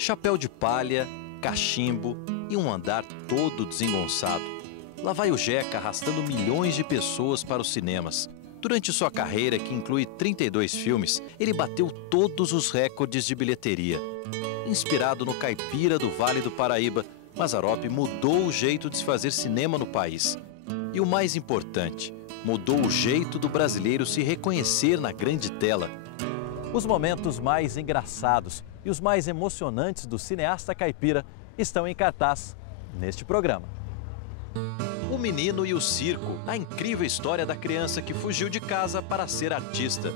Chapéu de palha, cachimbo e um andar todo desengonçado. Lá vai o Jeca arrastando milhões de pessoas para os cinemas. Durante sua carreira, que inclui 32 filmes, ele bateu todos os recordes de bilheteria. Inspirado no caipira do Vale do Paraíba, Mazzaropi mudou o jeito de se fazer cinema no país. E o mais importante, mudou o jeito do brasileiro se reconhecer na grande tela. Os momentos mais engraçados e os mais emocionantes do cineasta caipira estão em cartaz neste programa. O Menino e o Circo, a incrível história da criança que fugiu de casa para ser artista.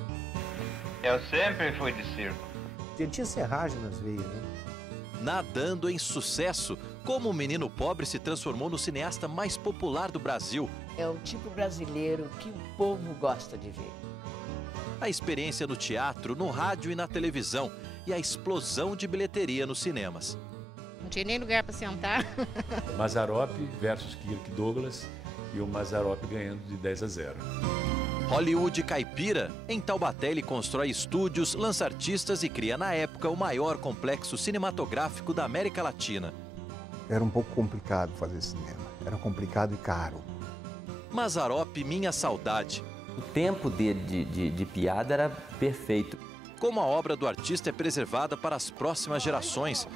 Eu sempre fui de circo. Ele tinha serragem nas veias, né? Nadando em sucesso, como o menino pobre se transformou no cineasta mais popular do Brasil. É o tipo brasileiro que o povo gosta de ver. A experiência no teatro, no rádio e na televisão e a explosão de bilheteria nos cinemas. Não tinha nem lugar para sentar. Mazzaropi versus Kirk Douglas e o Mazzaropi ganhando de 10-0. Hollywood caipira. Em Taubaté ele constrói estúdios, lança artistas e cria na época o maior complexo cinematográfico da América Latina. Era um pouco complicado fazer cinema. Era complicado e caro. Mazzaropi, minha saudade. O tempo de piada era perfeito. Como a obra do artista é preservada para as próximas gerações.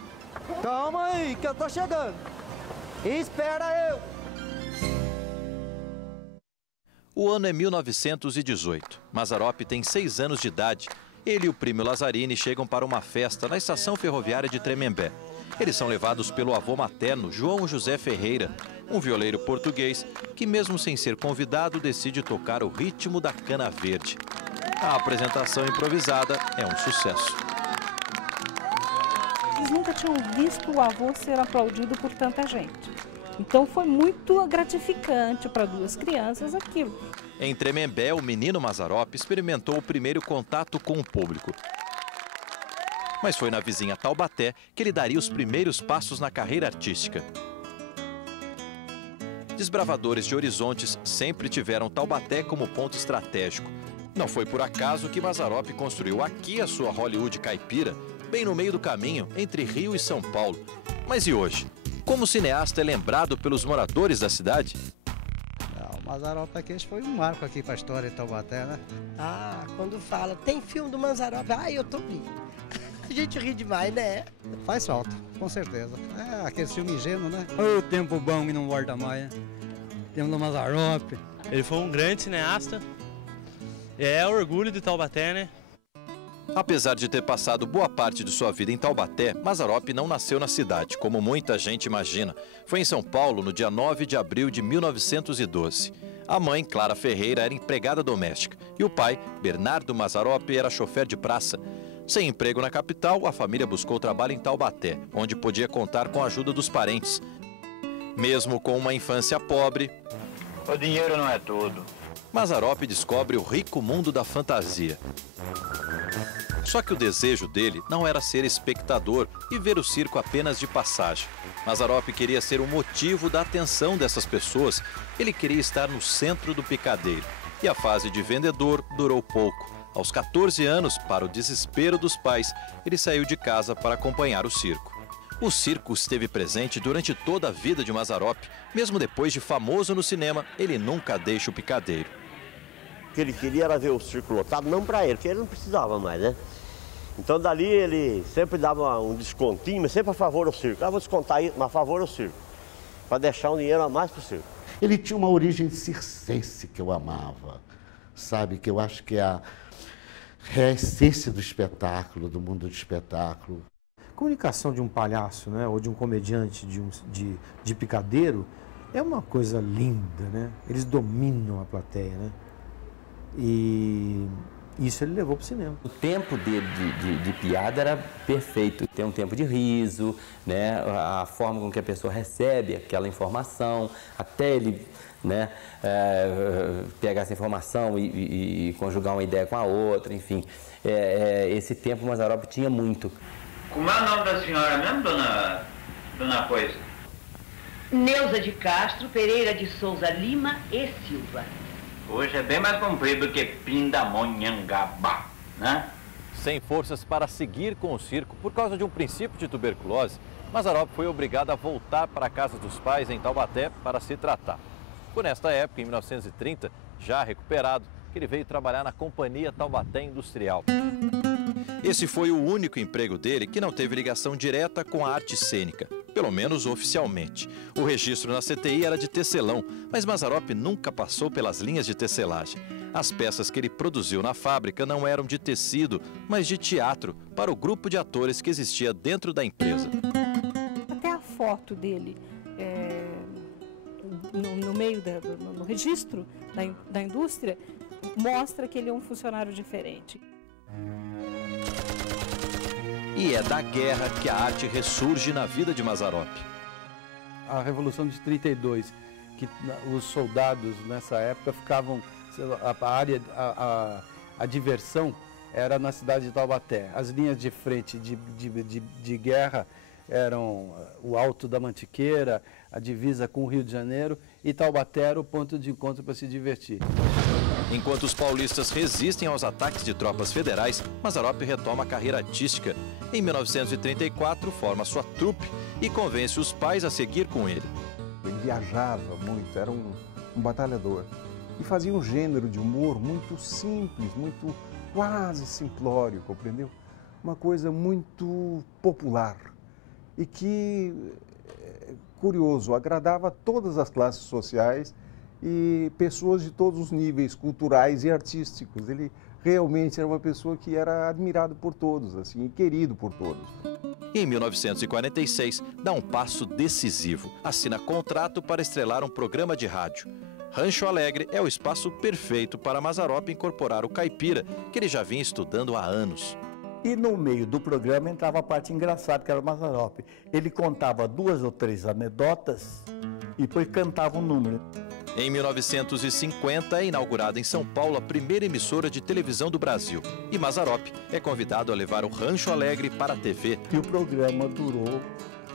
Calma aí, que eu tô chegando. Espera eu. O ano é 1918. Mazzaropi tem 6 anos de idade. Ele e o primo Lazzarini chegam para uma festa na estação ferroviária de Tremembé. Eles são levados pelo avô materno, João José Ferreira, um violeiro português que, mesmo sem ser convidado, decide tocar o ritmo da cana verde. A apresentação improvisada é um sucesso. Eles nunca tinham visto o avô ser aplaudido por tanta gente. Então foi muito gratificante para 2 crianças aquilo. Em Tremembé, o menino Mazzaropi experimentou o primeiro contato com o público. Mas foi na vizinha Taubaté que ele daria os primeiros passos na carreira artística. Desbravadores de horizontes sempre tiveram Taubaté como ponto estratégico. Não foi por acaso que Mazzaropi construiu aqui a sua Hollywood caipira, bem no meio do caminho entre Rio e São Paulo. Mas e hoje? Como o cineasta é lembrado pelos moradores da cidade? O Mazzaropi aqui foi um marco aqui para a história de Taubaté, né? Ah, quando fala, tem filme do Mazzaropi, eu tô rindo. A gente ri demais, né? Faz falta, com certeza. É aquele filme ingênuo, né? O tempo bom e não volta mais. Tempo do Mazzaropi. Ele foi um grande cineasta. É orgulho de Taubaté, né? Apesar de ter passado boa parte de sua vida em Taubaté, Mazzaropi não nasceu na cidade, como muita gente imagina. Foi em São Paulo no dia 9 de abril de 1912. A mãe, Clara Ferreira, era empregada doméstica e o pai, Bernardo Mazzaropi, era chofer de praça. Sem emprego na capital, a família buscou trabalho em Taubaté, onde podia contar com a ajuda dos parentes. Mesmo com uma infância pobre, o dinheiro não é tudo. Mazzaropi descobre o rico mundo da fantasia. Só que o desejo dele não era ser espectador e ver o circo apenas de passagem. Mazzaropi queria ser o motivo da atenção dessas pessoas. Ele queria estar no centro do picadeiro. E a fase de vendedor durou pouco. Aos 14 anos, para o desespero dos pais, ele saiu de casa para acompanhar o circo. O circo esteve presente durante toda a vida de Mazzaropi. Mesmo depois de famoso no cinema, ele nunca deixa o picadeiro. O que ele queria era ver o circo lotado, não para ele, porque ele não precisava mais, né? Então dali ele sempre dava um descontinho, mas sempre a favor do circo. Vou descontar aí, a favor do circo, para deixar um dinheiro a mais para o circo. Ele tinha uma origem circense que eu amava, sabe? Que eu acho que é a essência do espetáculo, do mundo do espetáculo. A comunicação de um palhaço, né, ou de um comediante, de picadeiro, é uma coisa linda, né? Eles dominam a plateia, né? E isso ele levou para o cinema. O tempo de piada era perfeito. Tem um tempo de riso, né? A forma com que a pessoa recebe aquela informação, até ele, né, pegar essa informação e conjugar uma ideia com a outra, enfim. Esse tempo o Mazzaropi tinha muito. Como é o nome da senhora mesmo, dona Coisa? Neuza de Castro, Pereira de Souza Lima e Silva. Hoje é bem mais comprido que Pindamonhangaba, né? Sem forças para seguir com o circo por causa de um princípio de tuberculose, Mazzaropi foi obrigado a voltar para a casa dos pais em Taubaté para se tratar. Foi nesta época, em 1930, já recuperado, que ele veio trabalhar na Companhia Taubaté Industrial. Esse foi o único emprego dele que não teve ligação direta com a arte cênica, pelo menos oficialmente. O registro na CTI era de tecelão, mas Mazzaropi nunca passou pelas linhas de tecelagem. As peças que ele produziu na fábrica não eram de tecido, mas de teatro, para o grupo de atores que existia dentro da empresa. Até a foto dele no meio no registro da indústria mostra que ele é um funcionário diferente. E é da guerra que a arte ressurge na vida de Mazzaropi. A Revolução de 32, que os soldados nessa época ficavam, a diversão era na cidade de Taubaté. As linhas de frente de guerra eram o Alto da Mantiqueira, a divisa com o Rio de Janeiro, e Taubaté era o ponto de encontro para se divertir. Enquanto os paulistas resistem aos ataques de tropas federais, Mazzaropi retoma a carreira artística. Em 1934, forma sua trupe e convence os pais a seguir com ele. Ele viajava muito, era um batalhador. E fazia um gênero de humor muito simples, muito quase simplório, compreendeu? Uma coisa muito popular e que, curioso, agradava a todas as classes sociais e pessoas de todos os níveis culturais e artísticos. Ele realmente era uma pessoa que era admirado por todos, assim, e querido por todos. Em 1946, dá um passo decisivo. Assina contrato para estrelar um programa de rádio. Rancho Alegre é o espaço perfeito para Mazzaropi incorporar o caipira, que ele já vinha estudando há anos. E no meio do programa entrava a parte engraçada, que era o Mazzaropi. Ele contava 2 ou 3 anedotas e depois cantava um número. Em 1950 é inaugurada em São Paulo a primeira emissora de televisão do Brasil. E Mazzaropi é convidado a levar o Rancho Alegre para a TV. E o programa durou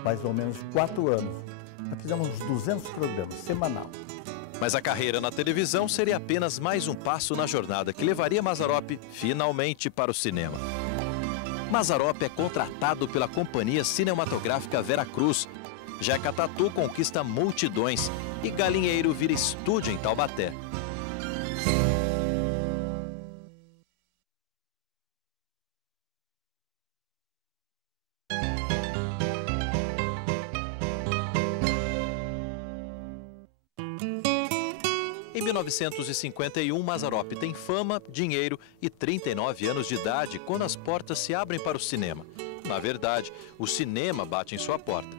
mais ou menos 4 anos. Nós fizemos uns 200 programas, semanal. Mas a carreira na televisão seria apenas mais um passo na jornada que levaria Mazzaropi finalmente para o cinema. Mazzaropi é contratado pela Companhia Cinematográfica Veracruz. Jeca Tatu conquista multidões e Galinheiro vira estúdio em Taubaté. Em 1951, Mazzaropi tem fama, dinheiro e 39 anos de idade quando as portas se abrem para o cinema. Na verdade, o cinema bate em sua porta.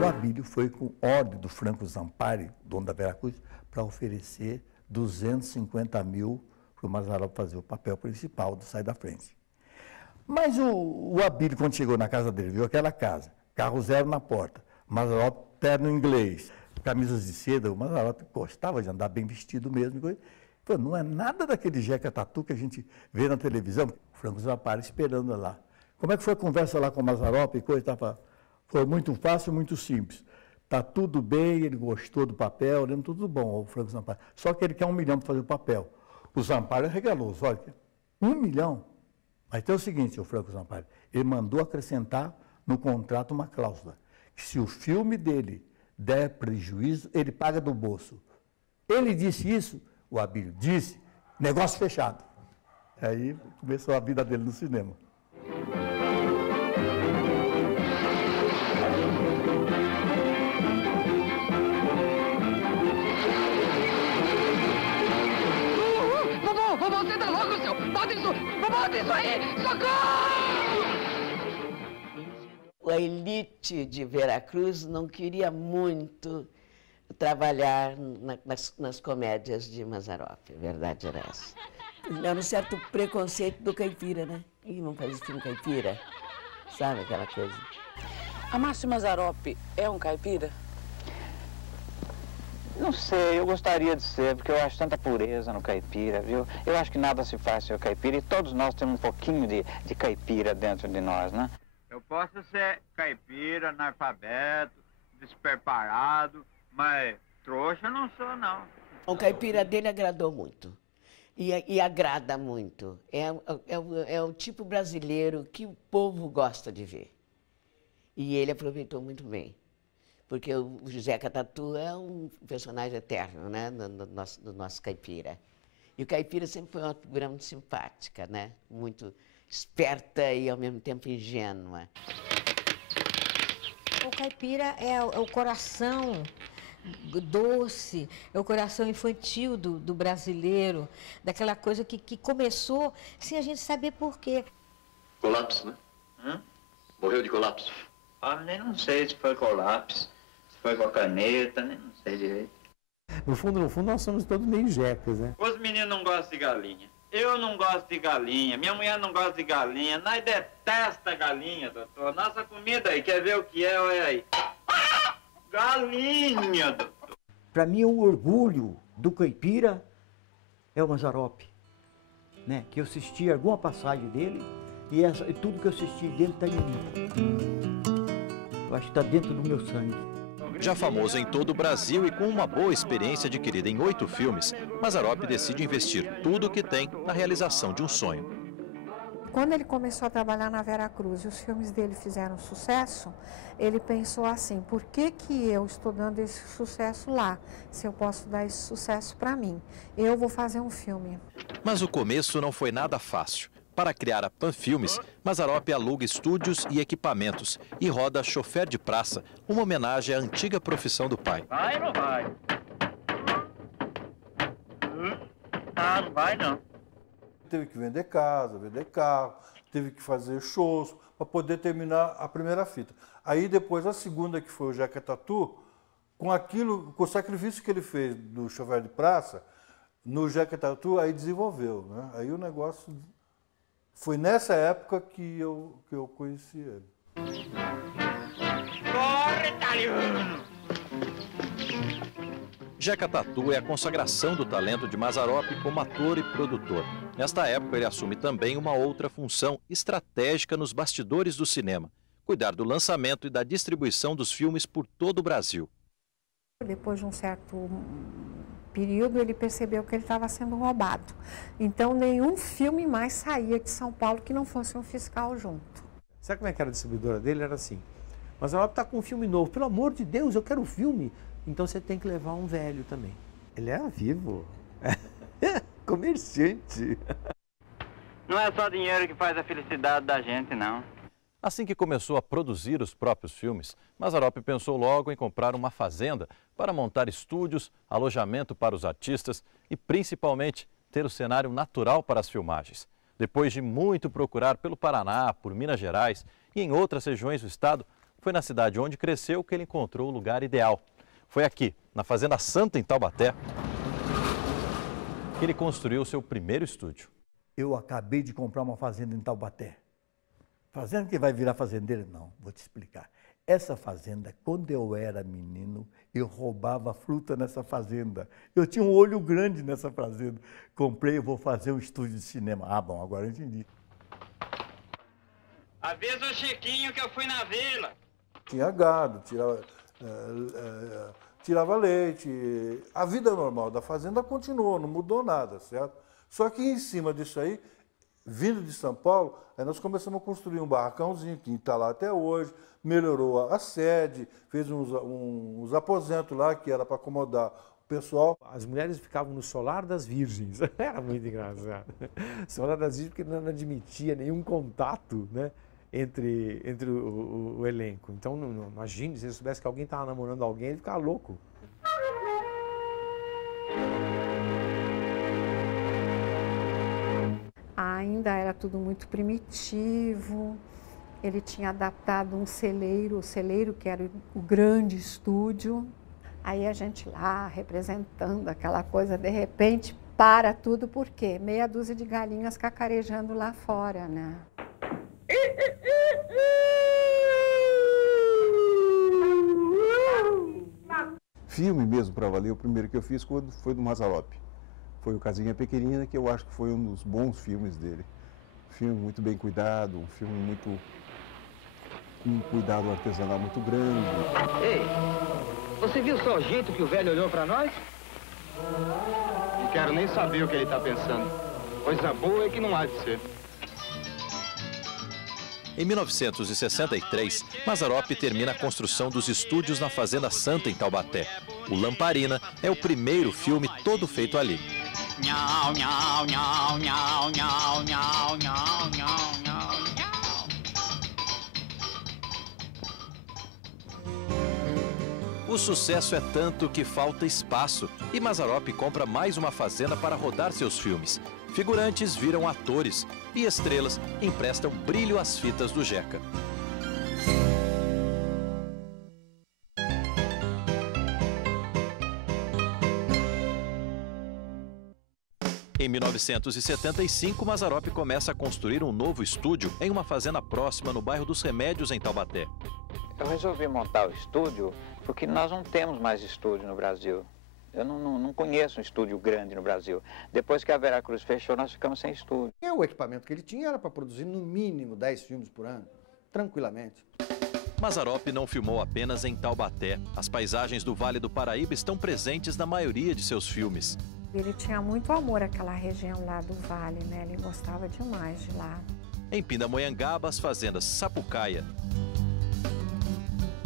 O Abílio foi com ordem do Franco Zampari, dono da Veracruz, para oferecer 250 mil para o Mazzaropi fazer o papel principal do Sai da Frente. Mas o Abílio, quando chegou na casa dele, viu aquela casa, carro zero na porta, Mazzaropi terno inglês, camisas de seda, o Mazzaropi gostava de andar bem vestido mesmo. Falou, não é nada daquele Jeca Tatu que a gente vê na televisão. O Franco Zampari esperando lá. Como é que foi a conversa lá com o Mazzaropi? Foi muito fácil, muito simples. Está tudo bem, ele gostou do papel, tudo bom, o Franco Zampari. Só que ele quer 1 milhão para fazer o papel. O Zampari regalou, olha, 1 milhão? Mas tem o seguinte, o Franco Zampari, ele mandou acrescentar no contrato uma cláusula, que se o filme dele der prejuízo, ele paga do bolso. Ele disse isso, o Abílio disse, negócio fechado. Aí começou a vida dele no cinema. Vovô, você tá louco, seu? Bota isso aí! Socorro! A elite de Veracruz não queria muito trabalhar nas comédias de Mazzaropi, a verdade era essa. Era um certo preconceito do caipira, né? Ih, vamos fazer filme caipira? Sabe aquela coisa? A Márcio Mazzaropi é um caipira? Não sei, eu gostaria de ser, porque eu acho tanta pureza no caipira, viu? Eu acho que nada se faz sem o caipira e todos nós temos um pouquinho de caipira dentro de nós, né? Eu posso ser caipira, analfabeto, despreparado, mas trouxa eu não sou, não. O caipira dele agradou muito. E agrada muito. É o tipo brasileiro que o povo gosta de ver. E ele aproveitou muito bem. Porque o Zeca Tatu é um personagem eterno, né, do nosso caipira. E o caipira sempre foi uma figura muito simpática, né? Muito esperta e, ao mesmo tempo, ingênua. O caipira é o coração doce, é o coração infantil do brasileiro, daquela coisa que começou sem a gente saber por quê. Colapso, né? Morreu de colapso? Ah, nem não sei se foi colapso, se foi com a caneta, nem não sei direito. No fundo, nós somos todos meio jecas, né? Os meninos não gostam de galinha. Eu não gosto de galinha. Minha mulher não gosta de galinha. Nós detesta galinha, doutor. Nossa comida aí, quer ver o que é? Olha aí. Galinha, doutor. Para mim, o orgulho do caipira é o Mazzaropi, né? Que eu assisti alguma passagem dele e tudo que eu assisti dele está em mim. Eu acho que está dentro do meu sangue. Já famoso em todo o Brasil e com uma boa experiência adquirida em 8 filmes, Mazzaropi decide investir tudo o que tem na realização de um sonho. Quando ele começou a trabalhar na Veracruz e os filmes dele fizeram sucesso, ele pensou assim, por que eu estou dando esse sucesso lá, se eu posso dar esse sucesso para mim? Eu vou fazer um filme. Mas o começo não foi nada fácil. Para criar a Pan Filmes, Mazzaropi aluga estúdios e equipamentos e roda chofer de praça, uma homenagem à antiga profissão do pai. Vai ou não vai? Ah, não vai não. Teve que vender casa, vender carro, teve que fazer shows para poder terminar a primeira fita. Aí depois a segunda, que foi o Zeca Tatu, com o sacrifício que ele fez do chofer de praça, no Zeca Tatu, aí desenvolveu, né? Aí o negócio... Foi nessa época que eu conheci ele. Corre, italiano! Zeca Tatu é a consagração do talento de Mazzaropi como ator e produtor. Nesta época, ele assume também uma outra função estratégica nos bastidores do cinema: cuidar do lançamento e da distribuição dos filmes por todo o Brasil. Depois de um certo período, ele percebeu que ele estava sendo roubado. Então, nenhum filme mais saía de São Paulo que não fosse um fiscal junto. Sabe como é que era a distribuidora dele? Era assim, Mazzaropi está com um filme novo, pelo amor de Deus, eu quero um filme. Então você tem que levar um velho também. Ele era vivo. Comerciante. Não é só dinheiro que faz a felicidade da gente, não. Assim que começou a produzir os próprios filmes, Mazzaropi pensou logo em comprar uma fazenda para montar estúdios, alojamento para os artistas e, principalmente, ter o cenário natural para as filmagens. Depois de muito procurar pelo Paraná, por Minas Gerais e em outras regiões do estado, foi na cidade onde cresceu que ele encontrou o lugar ideal. Foi aqui, na Fazenda Santa, em Taubaté, que ele construiu o seu primeiro estúdio. Eu acabei de comprar uma fazenda em Taubaté. Fazenda que vai virar fazendeiro? Não, vou te explicar. Essa fazenda, quando eu era menino, eu roubava fruta nessa fazenda. Eu tinha um olho grande nessa fazenda. Comprei, eu vou fazer um estúdio de cinema. Ah, bom, agora eu entendi. Avisa o Chiquinho que eu fui na vila. Tinha gado, tirava leite. A vida normal da fazenda continuou, não mudou nada, certo? Só que em cima disso aí, vindo de São Paulo, aí nós começamos a construir um barracãozinho que está lá até hoje, melhorou a sede, fez uns aposentos lá que era para acomodar o pessoal. As mulheres ficavam no solar das virgens, era muito engraçado. Solar das virgens porque não admitia nenhum contato, né, entre o elenco. Então, imagine, se ele soubesse que alguém estava namorando alguém, ele ficava louco. Ainda era tudo muito primitivo, ele tinha adaptado um celeiro, o celeiro que era o grande estúdio. Aí a gente lá representando aquela coisa, de repente para tudo, por quê? Meia dúzia de galinhas cacarejando lá fora, né? Filme mesmo para valer, o primeiro que eu fiz foi do Mazzaropi. Foi o Casinha Pequenina, que eu acho que foi um dos bons filmes dele. Filme muito bem cuidado, um filme muito com um cuidado artesanal muito grande. Ei, você viu só o jeito que o velho olhou para nós? Não quero nem saber o que ele está pensando. Coisa boa é que não há de ser. Em 1963, Mazzaropi termina a construção dos estúdios na Fazenda Santa, em Taubaté. O Lamparina é o primeiro filme todo feito ali. Nhau, nhau, nhau, nhau, nhau, nhau, nhau, nhau, nhau. O sucesso é tanto que falta espaço e Mazzaropi compra mais uma fazenda para rodar seus filmes. Figurantes viram atores e estrelas emprestam brilho às fitas do Jeca. Em 1975, Mazzaropi começa a construir um novo estúdio em uma fazenda próxima no bairro dos Remédios, em Taubaté. Eu resolvi montar o estúdio porque nós não temos mais estúdio no Brasil. Eu não conheço um estúdio grande no Brasil. Depois que a Veracruz fechou, nós ficamos sem estúdio. O equipamento que ele tinha era para produzir no mínimo 10 filmes por ano, tranquilamente. Mazzaropi não filmou apenas em Taubaté. As paisagens do Vale do Paraíba estão presentes na maioria de seus filmes. Ele tinha muito amor àquela região lá do Vale, né? Ele gostava demais de lá. Em Pindamonhangaba, as fazendas Sapucaia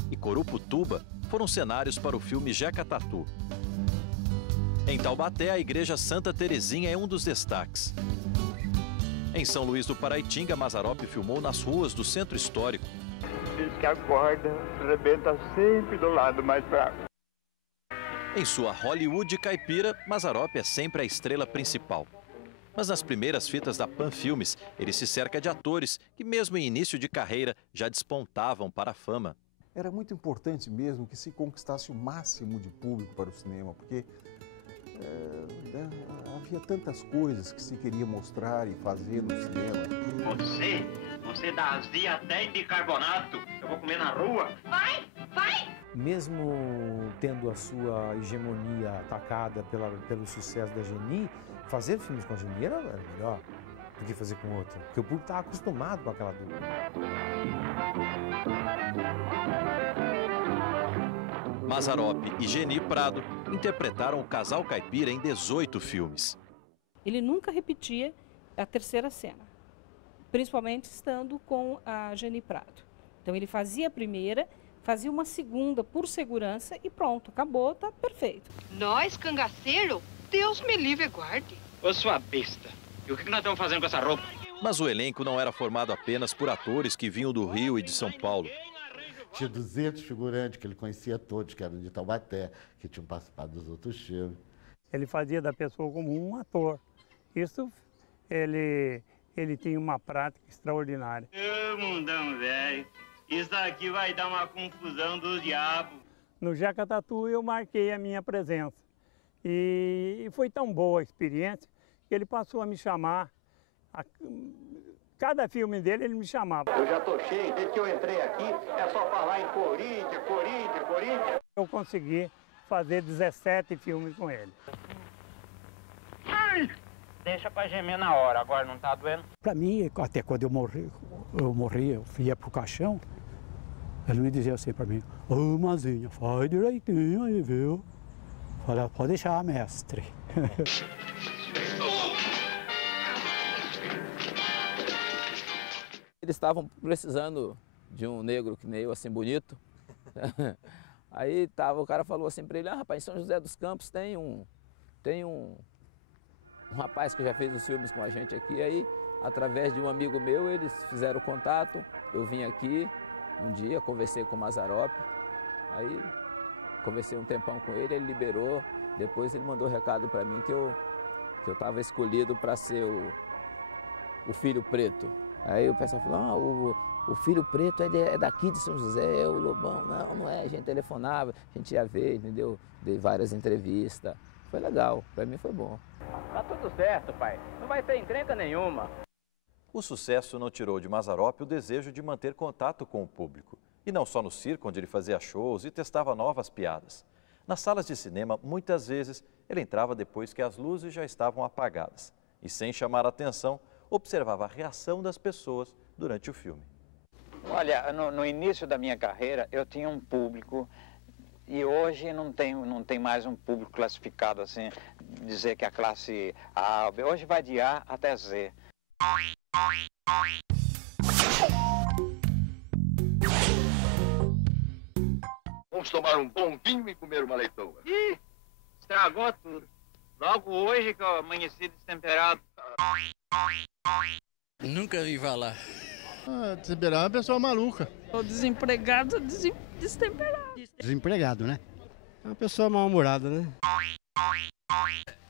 e Coruputuba foram cenários para o filme Jeca Tatu. Em Taubaté, a Igreja Santa Terezinha é um dos destaques. Em São Luís do Paraitinga, Mazzaropi filmou nas ruas do centro histórico. Diz que a corda rebenta sempre do lado mais fraco. Em sua Hollywood caipira, Mazzaropi é sempre a estrela principal. Mas nas primeiras fitas da Pan Filmes, ele se cerca de atores que, mesmo em início de carreira, já despontavam para a fama. Era muito importante mesmo que se conquistasse o máximo de público para o cinema, porque havia tantas coisas que se queria mostrar e fazer no cinema. Você dá azia até em bicarbonato. Eu vou comer na rua. Vai, vai! Mesmo tendo a sua hegemonia atacada pelo sucesso da Geni, fazer filmes com a Geni era melhor do que fazer com outra, porque o público estava acostumado com aquela dupla. Mazzaropi e Geni Prado interpretaram o casal caipira em 18 filmes. Ele nunca repetia a terceira cena, principalmente estando com a Geni Prado. Então ele fazia a primeira, fazia uma segunda por segurança e pronto, acabou, tá perfeito. Nós, cangaceiro, Deus me livre e guarde. Ô sua besta, e o que nós estamos fazendo com essa roupa? Mas o elenco não era formado apenas por atores que vinham do Rio e de São Paulo. Tinha 200 figurantes que ele conhecia todos, que eram de Taubaté, que tinham participado dos outros filmes. Ele fazia da pessoa como um ator. Isso, ele tem uma prática extraordinária. Ô mundão velho, isso aqui vai dar uma confusão do diabo. No Jeca Tatu eu marquei a minha presença. E foi tão boa a experiência que ele passou a me chamar. Cada filme dele, ele me chamava. Eu já tô cheio, desde que eu entrei aqui, é só falar em Corinthians, Corinthians, Corinthians. Eu consegui fazer 17 filmes com ele. Ai! Deixa pra gemer na hora, agora não tá doendo? Pra mim, até quando eu morri, eu ia pro caixão, ele me dizia assim pra mim, ô Mazinha, faz direitinho aí, viu? Falei, pode deixar, mestre. Eles estavam precisando de um negro que nem eu, assim, bonito. Aí o cara falou assim para ele, rapaz, em São José dos Campos tem um rapaz que já fez os filmes com a gente aqui. Aí, através de um amigo meu, eles fizeram contato. Eu vim aqui um dia, conversei com o Mazzaropi. Aí, conversei um tempão com ele, ele liberou. Depois ele mandou recado para mim que eu estava escolhido para ser o filho preto. Aí o pessoal falou, o filho preto é daqui de São José, é o Lobão. Não é, a gente telefonava, a gente ia ver, entendeu? Dei várias entrevistas. Foi legal, pra mim foi bom. Tá tudo certo, pai. Não vai ter encrenca nenhuma. O sucesso não tirou de Mazzaropi o desejo de manter contato com o público. E não só no circo, onde ele fazia shows e testava novas piadas. Nas salas de cinema, muitas vezes, ele entrava depois que as luzes já estavam apagadas. E sem chamar a atenção, observava a reação das pessoas durante o filme. Olha, no início da minha carreira, eu tinha um público e hoje não tem mais um público classificado assim dizer que a classe A, B, hoje vai de A até Z. Vamos tomar um bom vinho e comer uma leitoa. Ih, estragou tudo. Logo hoje que eu amanheci destemperado. Nunca vi falar. Destemperado é uma pessoa maluca. O desempregado destemperado. Desempregado, né? É uma pessoa mal-humorada, né?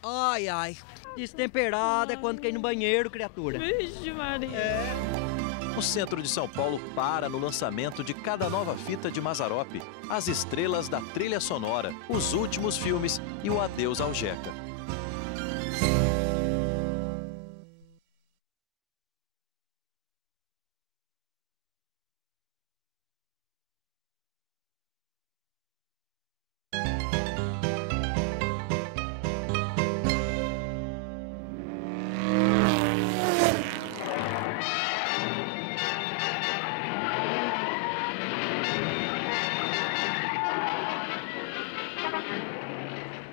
Ai, ai. Destemperado é quando quer ir no banheiro, criatura. Vixe, Maria. O centro de São Paulo para no lançamento de cada nova fita de Mazzaropi, as estrelas da trilha sonora, os últimos filmes e o adeus ao Jeca.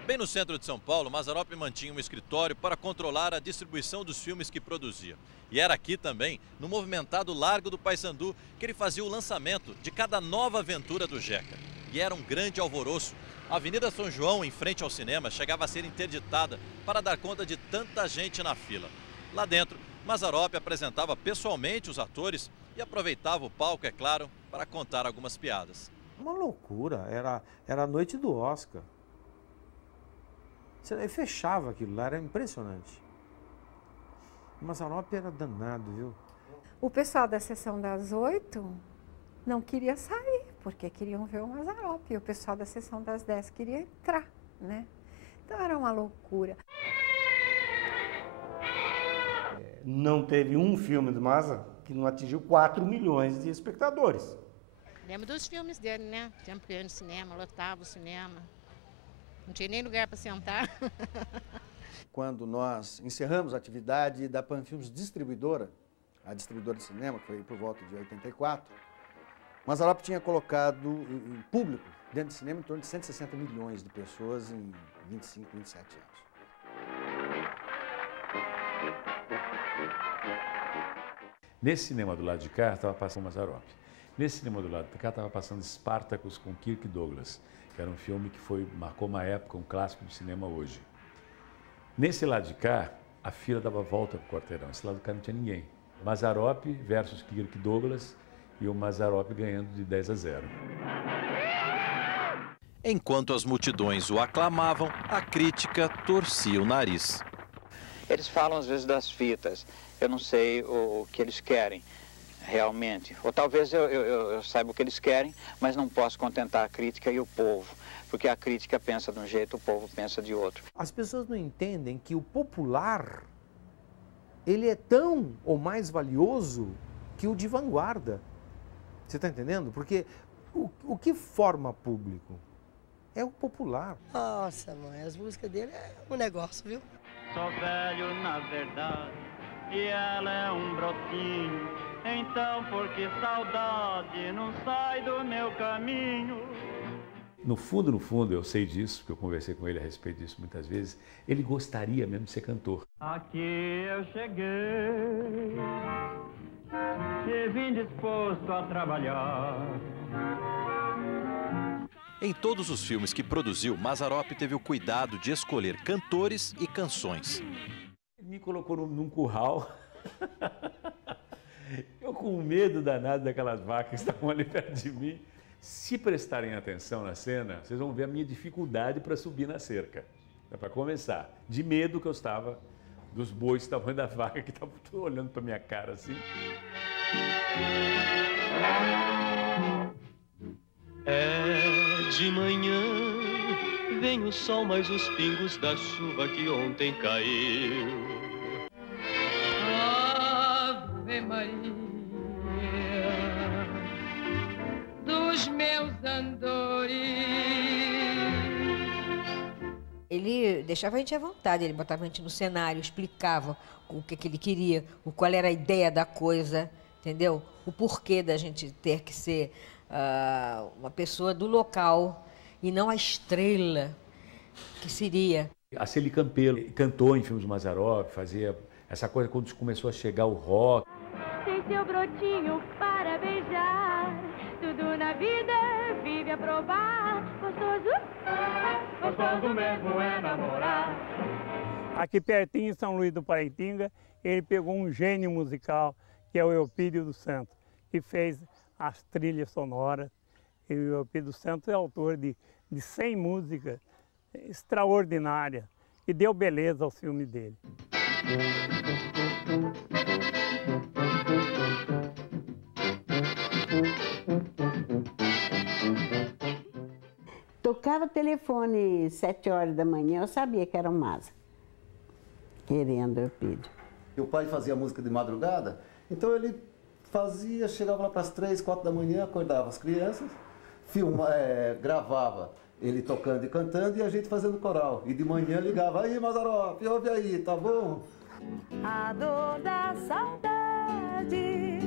Bem no centro de São Paulo, Mazzaropi mantinha um escritório para controlar a distribuição dos filmes que produzia. E era aqui também, no movimentado Largo do Paissandu, que ele fazia o lançamento de cada nova aventura do Jeca. E era um grande alvoroço. A Avenida São João, em frente ao cinema, chegava a ser interditada para dar conta de tanta gente na fila. Lá dentro, Mazzaropi apresentava pessoalmente os atores e aproveitava o palco, é claro, para contar algumas piadas. Uma loucura, era a noite do Oscar. Você fechava aquilo lá, era impressionante. O Mazzaropi era danado, viu? O pessoal da sessão das 8 não queria sair, porque queriam ver o Mazzaropi. E o pessoal da sessão das 10 queria entrar, né? Então era uma loucura. Não teve um filme do Mazza que não atingiu 4 milhões de espectadores. Lembro dos filmes dele, né? Sempre no cinema, lotava o cinema. Não tinha nem lugar para sentar. Quando nós encerramos a atividade da Panfilmes Distribuidora, a distribuidora de cinema, que foi por volta de 84, Mazzaropi tinha colocado em público, dentro do cinema, em torno de 160 milhões de pessoas em 25, 27 anos. Nesse cinema do lado de cá estava passando Mazzaropi. Nesse cinema do lado de cá estava passando Spartacus com Kirk Douglas, que era um filme que marcou uma época, um clássico do cinema hoje. Nesse lado de cá, a fila dava volta para o quarteirão. Esse lado de cá não tinha ninguém. Mazzaropi versus Kirk Douglas e o Mazzaropi ganhando de 10-0. Enquanto as multidões o aclamavam, a crítica torcia o nariz. Eles falam às vezes das fitas, eu não sei o que eles querem realmente. Ou talvez eu saiba o que eles querem, mas não posso contentar a crítica e o povo. Porque a crítica pensa de um jeito, o povo pensa de outro. As pessoas não entendem que o popular, ele é tão ou mais valioso que o de vanguarda. Você está entendendo? Porque o que forma público é o popular. Nossa, mãe, as músicas dele é um negócio, viu? Sou velho na verdade e ela é um brotinho. Então por que saudade não sai do meu caminho? No fundo, eu sei disso, porque eu conversei com ele a respeito disso muitas vezes, ele gostaria mesmo de ser cantor. Aqui eu cheguei e vim disposto a trabalhar. Em todos os filmes que produziu, Mazzaropi teve o cuidado de escolher cantores e canções. Ele me colocou num curral. Eu com medo danado daquelas vacas que estavam ali perto de mim. Se prestarem atenção na cena, vocês vão ver a minha dificuldade para subir na cerca. Para começar, de medo que eu estava dos bois que estavam da vaca, que estavam olhando para minha cara assim. É de manhã, vem o sol, mas os pingos da chuva que ontem caiu. Ave Maria, dos meus andores. Ele deixava a gente à vontade, ele botava a gente no cenário, explicava o que ele queria, qual era a ideia da coisa, entendeu? O porquê da gente ter que ser uma pessoa do local e não a estrela que seria. A Celi Campelo cantou em filmes do Mazzaropi, fazia essa coisa quando começou a chegar o rock. Tem seu brotinho para beijar, tudo na vida vive a provar. Gostoso, gostoso mesmo é namorar. Aqui pertinho em São Luís do Paraitinga, ele pegou um gênio musical, que é o Eupídio dos Santos, que fez as trilhas sonoras. E o Eupídio dos Santos é autor de 100 músicas extraordinárias, e deu beleza ao filme dele. Tocava telefone 7 horas da manhã, eu sabia que era o Mazza, querendo Eupídio. O pai fazia música de madrugada, então ele fazia, chegava lá para as 3, 4 da manhã, acordava as crianças, gravava ele tocando e cantando e a gente fazendo coral. E de manhã ligava, aí Mazzaropi, ouve aí, tá bom? A dor da saudade,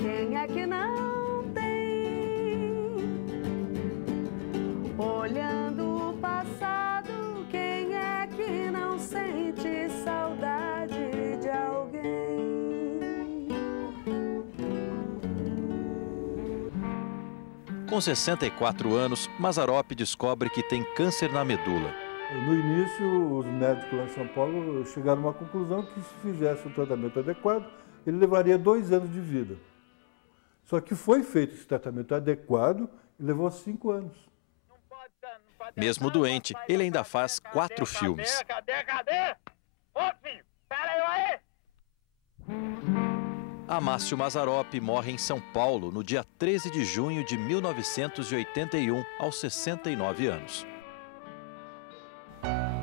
quem é que não tem? Olhando o passado, quem é que não sente saudade de alguém? Com 64 anos, Mazzaropi descobre que tem câncer na medula. No início, os médicos lá em São Paulo chegaram a uma conclusão que se fizesse um tratamento adequado, ele levaria 2 anos de vida. Só que foi feito esse tratamento adequado e levou 5 anos. Mesmo doente, ele ainda faz 4 filmes. Cadê? Ô, filho, pera aí! Amácio Mazzaropi morre em São Paulo no dia 13 de junho de 1981, aos 69 anos.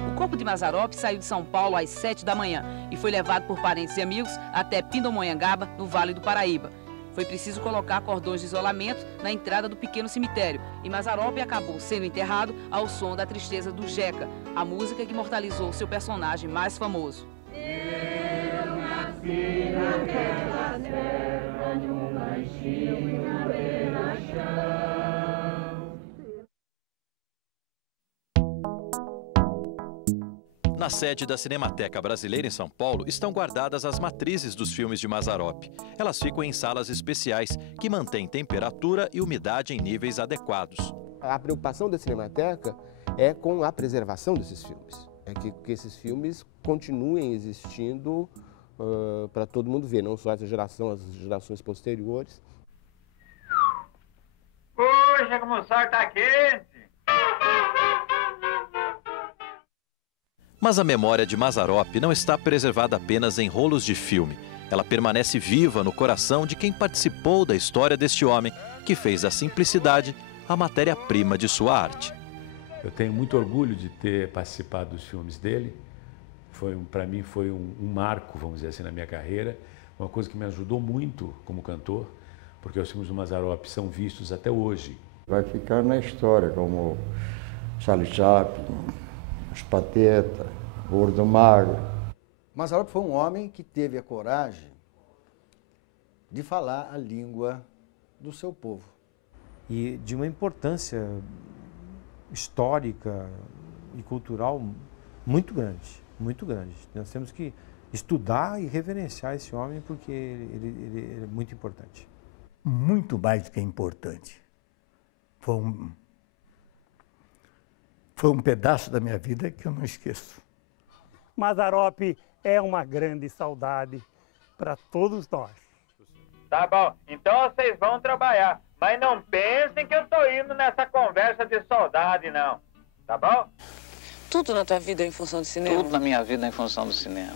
O corpo de Mazzaropi saiu de São Paulo às 7 da manhã e foi levado por parentes e amigos até Pindamonhangaba, no Vale do Paraíba. Foi preciso colocar cordões de isolamento na entrada do pequeno cemitério e Mazzaropi acabou sendo enterrado ao som da Tristeza do Jeca, a música que imortalizou seu personagem mais famoso. Eu nasci naquela terra, num lanchinho na beira-chão. Na sede da Cinemateca Brasileira em São Paulo estão guardadas as matrizes dos filmes de Mazzaropi. Elas ficam em salas especiais que mantêm temperatura e umidade em níveis adequados. A preocupação da Cinemateca é com a preservação desses filmes. É que esses filmes continuem existindo para todo mundo ver, não só essa geração, as gerações posteriores. Puxa, como o sol tá quente! Mas a memória de Mazzaropi não está preservada apenas em rolos de filme. Ela permanece viva no coração de quem participou da história deste homem, que fez da simplicidade a matéria-prima de sua arte. Eu tenho muito orgulho de ter participado dos filmes dele. Para mim foi um marco, vamos dizer assim, na minha carreira. Uma coisa que me ajudou muito como cantor, porque os filmes do Mazzaropi são vistos até hoje. Vai ficar na história, como Charlie Chaplin, Os Pateta, Gordo Magro. Mazzaropi foi um homem que teve a coragem de falar a língua do seu povo. E de uma importância histórica e cultural muito grande, muito grande. Nós temos que estudar e reverenciar esse homem porque ele é muito importante. Muito mais do que importante. Foi um pedaço da minha vida que eu não esqueço. Mazzaropi é uma grande saudade para todos nós. Tá bom, então vocês vão trabalhar, mas não pensem que eu tô indo nessa conversa de saudade, não. Tá bom? Tudo na tua vida é em função do cinema? Tudo na minha vida é em função do cinema.